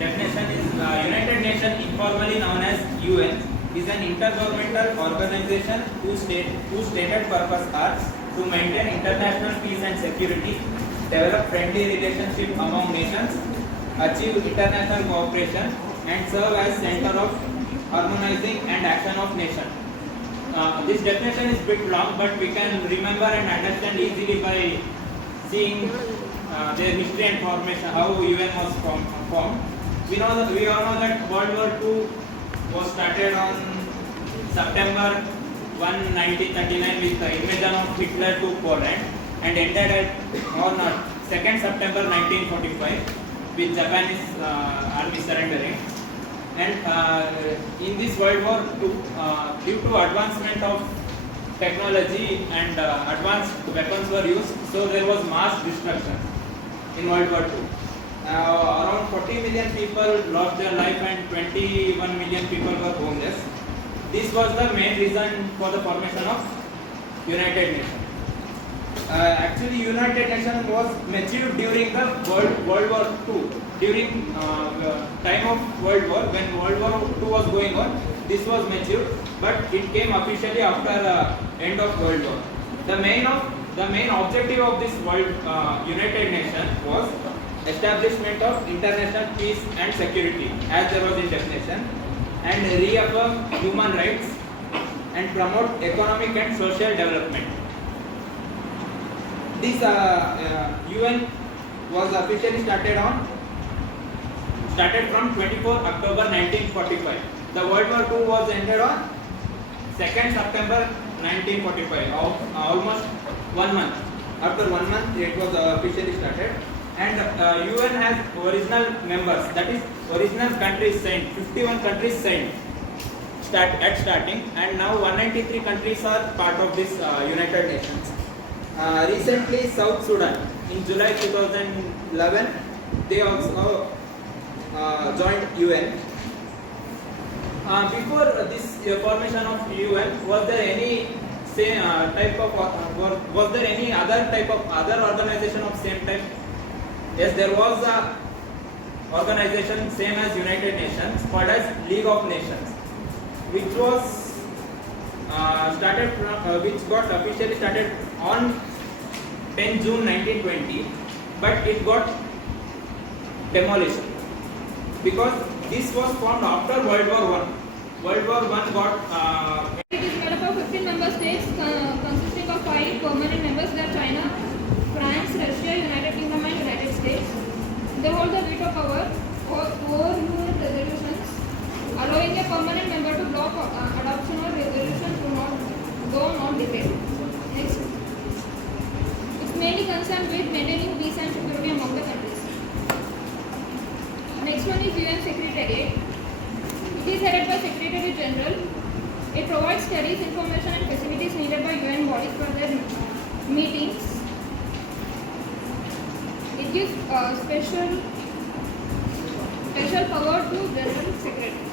definition is United Nations, informally known as UN, is an intergovernmental organization whose stated purpose are to maintain international peace and security, develop friendly relationships among nations, achieve international cooperation, and serve as center of harmonizing and action of nations. This definition is a bit long, but we can remember and understand easily by seeing their history and formation, how UN was formed. We all know that World War II was started on September 1, 1939 with the invasion of Hitler to Poland and ended on 2nd September 1945 with Japanese army surrendering. And in this World War II, due to advancement of technology and advanced weapons were used, so there was mass destruction in World War II. Around 40 million people lost their life and 21 million people were homeless. This was the main reason for the formation of United Nations. Actually, United Nations was matured during the World War II. During time of World War, when World War II was going on, this was matured, but it came officially after end of World War. The main objective of this United Nations was establishment of international peace and security, as there was in definition, and reaffirm human rights and promote economic and social development. This UN was officially started from 24 October 1945. The World War II was ended on 2nd September 1945, almost 1 month. After 1 month, it was officially started. And UN has original members, that is original countries signed, 51 countries signed at starting, and now 193 countries are part of this United Nations. Recently, South Sudan, in July 2011, they also joined UN. Before this formation of UN, was there any was there any other organization of same type? Yes, there was a organization same as United Nations called as League of Nations, which was which got officially started on 10 June 1920, but it got demolished because this was formed after World War I. World War I got. It is made up of 15 member states consisting of 5 permanent members. They are China, France, Russia, United Kingdom, and United States. They hold the veto power over UN resolutions, allowing a permanent member to block adoption or resolution to not go on debate. Next, it's mainly concerned with maintaining peace and security among the countries. Next one is UN Secretariat. It is headed by Secretary General. It provides studies, information, and facilities needed by UN bodies for their meetings. It gives special power to General Secretary.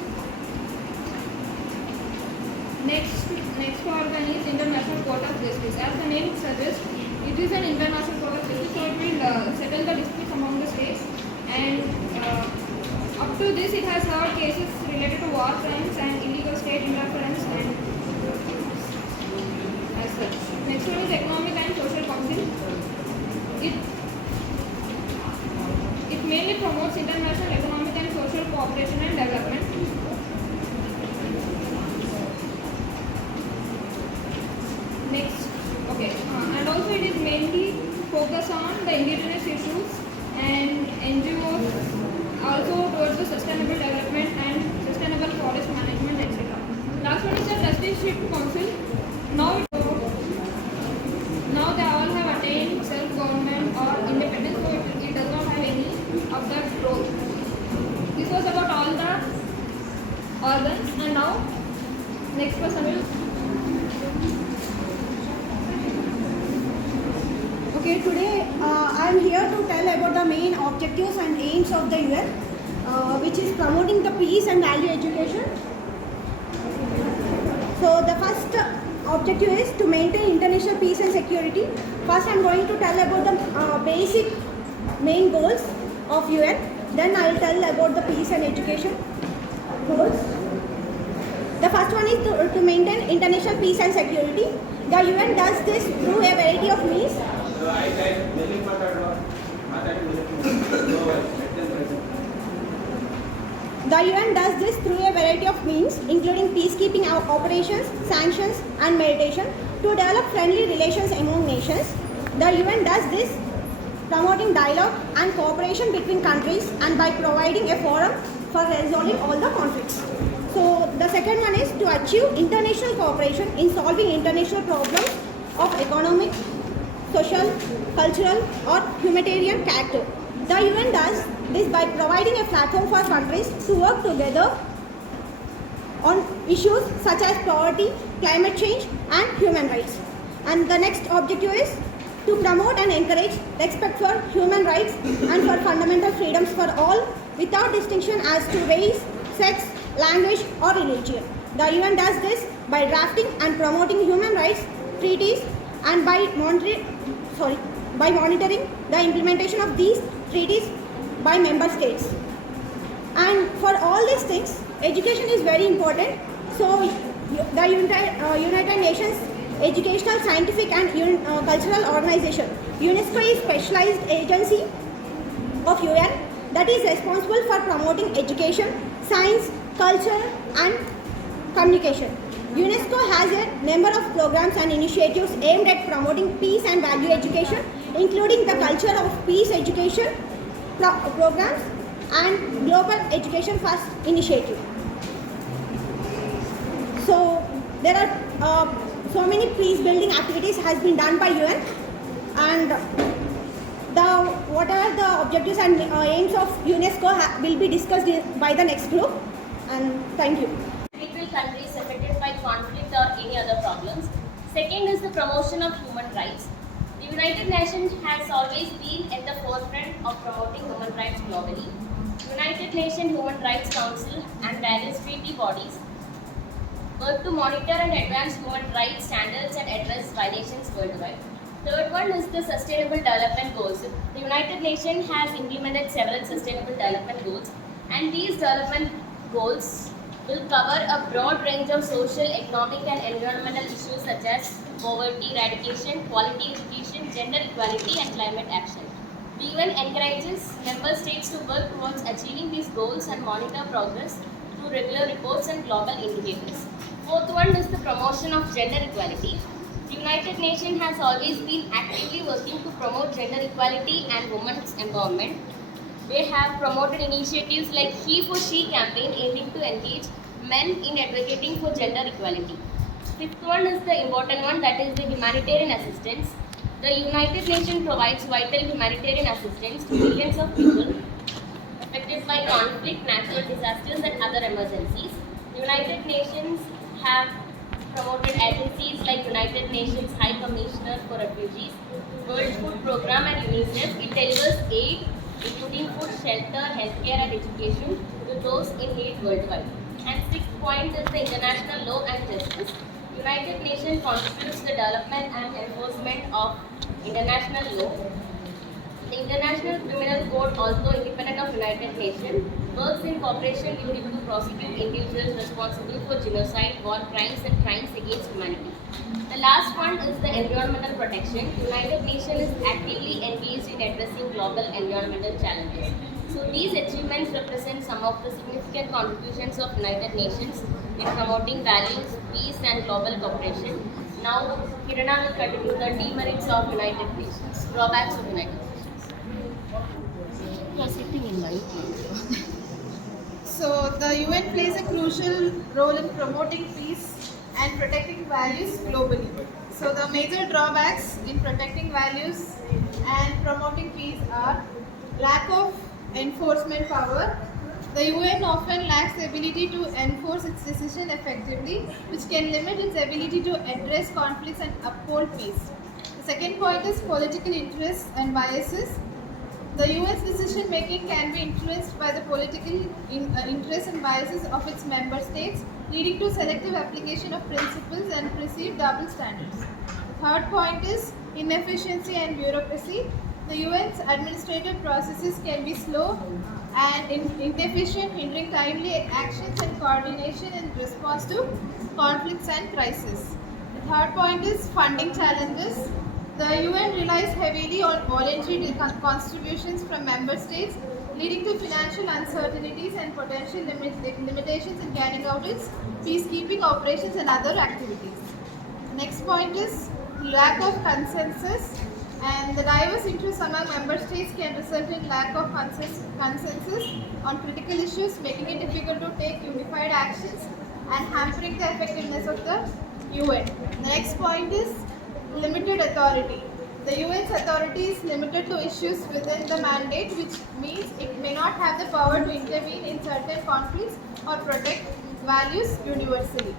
Next organ is International Court of Justice. As the name suggests, it is an international court of justice, so it will settle the disputes among the states. And up to this, it has heard cases related to war crimes and illegal state interference and as such. Next one is Economic and Social Council. It mainly promotes international economic and social cooperation and development. Next, okay, and also it is mainly focused on the indigenous issues and NGOs, also towards the sustainable development and sustainable forest management, etc. Last one is the Trusteeship Council. Now they all have attained self-government or independence, so it does not have any of that role. This was about all the organs, and now next person will. Okay, today I am here to tell about the main objectives and aims of the UN, which is promoting the peace and value education. So the first objective is to maintain international peace and security. First I am going to tell about the basic main goals of UN. Then I will tell about the peace and education goals. The first one is to maintain international peace and security. The UN does this through a variety of means. The UN does this through a variety of means, including peacekeeping operations, sanctions, and mediation, to develop friendly relations among nations. The UN does this promoting dialogue and cooperation between countries and by providing a forum for resolving all the conflicts. So the second one is to achieve international cooperation in solving international problems of economic, social, cultural, or humanitarian character. The UN does this by providing a platform for countries to work together on issues such as poverty, climate change, and human rights. And the next objective is to promote and encourage respect for human rights and for fundamental freedoms for all without distinction as to race, sex, language, or religion. The UN does this by drafting and promoting human rights treaties and by monitoring the implementation of these treaties by member states. And for all these things, education is very important. So the United Nations Educational, Scientific and Cultural Organization, UNESCO, is a specialized agency of UN that is responsible for promoting education, science, culture and communication. UNESCO has a number of programs and initiatives aimed at promoting peace and value education, including the Culture of Peace Education programs and Global Education First initiative. So there are so many peace building activities has been done by UN, and whatever the objectives and aims of UNESCO will be discussed by the next group. And thank you. Individual countries affected by conflict or any other problems. Second is the promotion of human rights. The United Nations has always been at the forefront of promoting human rights globally. United Nations Human Rights Council and various treaty bodies work to monitor and advance human rights standards and address violations worldwide. Third one is the Sustainable Development Goals. The United Nations has implemented several Sustainable Development Goals, and these development goals will cover a broad range of social, economic and environmental issues such as poverty eradication, quality education, gender equality and climate action. The UN encourages member states to work towards achieving these goals and monitor progress through regular reports and global indicators. Fourth one is the promotion of gender equality. The United Nations has always been actively working to promote gender equality and women's empowerment. They have promoted initiatives like He for She campaign aiming to engage men in advocating for gender equality. Fifth one is the important one, that is the humanitarian assistance. The United Nations provides vital humanitarian assistance to millions of people affected by conflict, natural disasters and other emergencies. The United Nations have promoted agencies like United Nations High Commissioner for Refugees, World Food Programme and UNICEF. It delivers aid including food, shelter, healthcare and education to those in need worldwide. And sixth point is the international law and justice. United Nations contributes the development and enforcement of international law. The International Criminal Court, also independent of United Nations, works in cooperation with it to prosecute individuals responsible for genocide, war crimes and crimes against humanity. The last one is the environmental protection. United Nations is actively engaged in addressing global environmental challenges. So these achievements represent some of the significant contributions of United Nations in promoting values, peace and global cooperation. Now Kirana will continue the demerits of United Nations, drawbacks of United Nations. You are sitting in my So the UN plays a crucial role in promoting peace and protecting values globally. So the major drawbacks in protecting values and promoting peace are lack of enforcement power. The UN often lacks the ability to enforce its decision effectively, which can limit its ability to address conflicts and uphold peace. The second point is political interests and biases. The UN's decision making can be influenced by the political interests and biases of its member states, leading to selective application of principles and perceived double standards. The third point is inefficiency and bureaucracy. The UN's administrative processes can be slow and inefficient, hindering timely actions and coordination in response to conflicts and crises. The third point is funding challenges. The UN relies heavily on voluntary contributions from member states, leading to financial uncertainties and potential limitations in carrying out its peacekeeping operations and other activities. Next point is lack of consensus, and the diverse interests among member states can result in lack of consensus on critical issues, making it difficult to take unified actions and hampering the effectiveness of the UN. The next point is limited authority. The UN's authority is limited to issues within the mandate, which means it may not have the power to intervene in certain conflicts or protect values universally.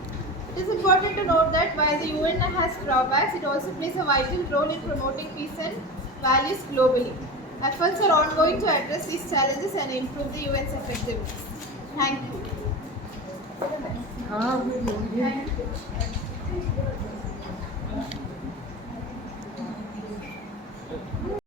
It is important to note that while the UN has drawbacks, it also plays a vital role in promoting peace and values globally. Efforts are ongoing to address these challenges and improve the UN's effectiveness. Thank you.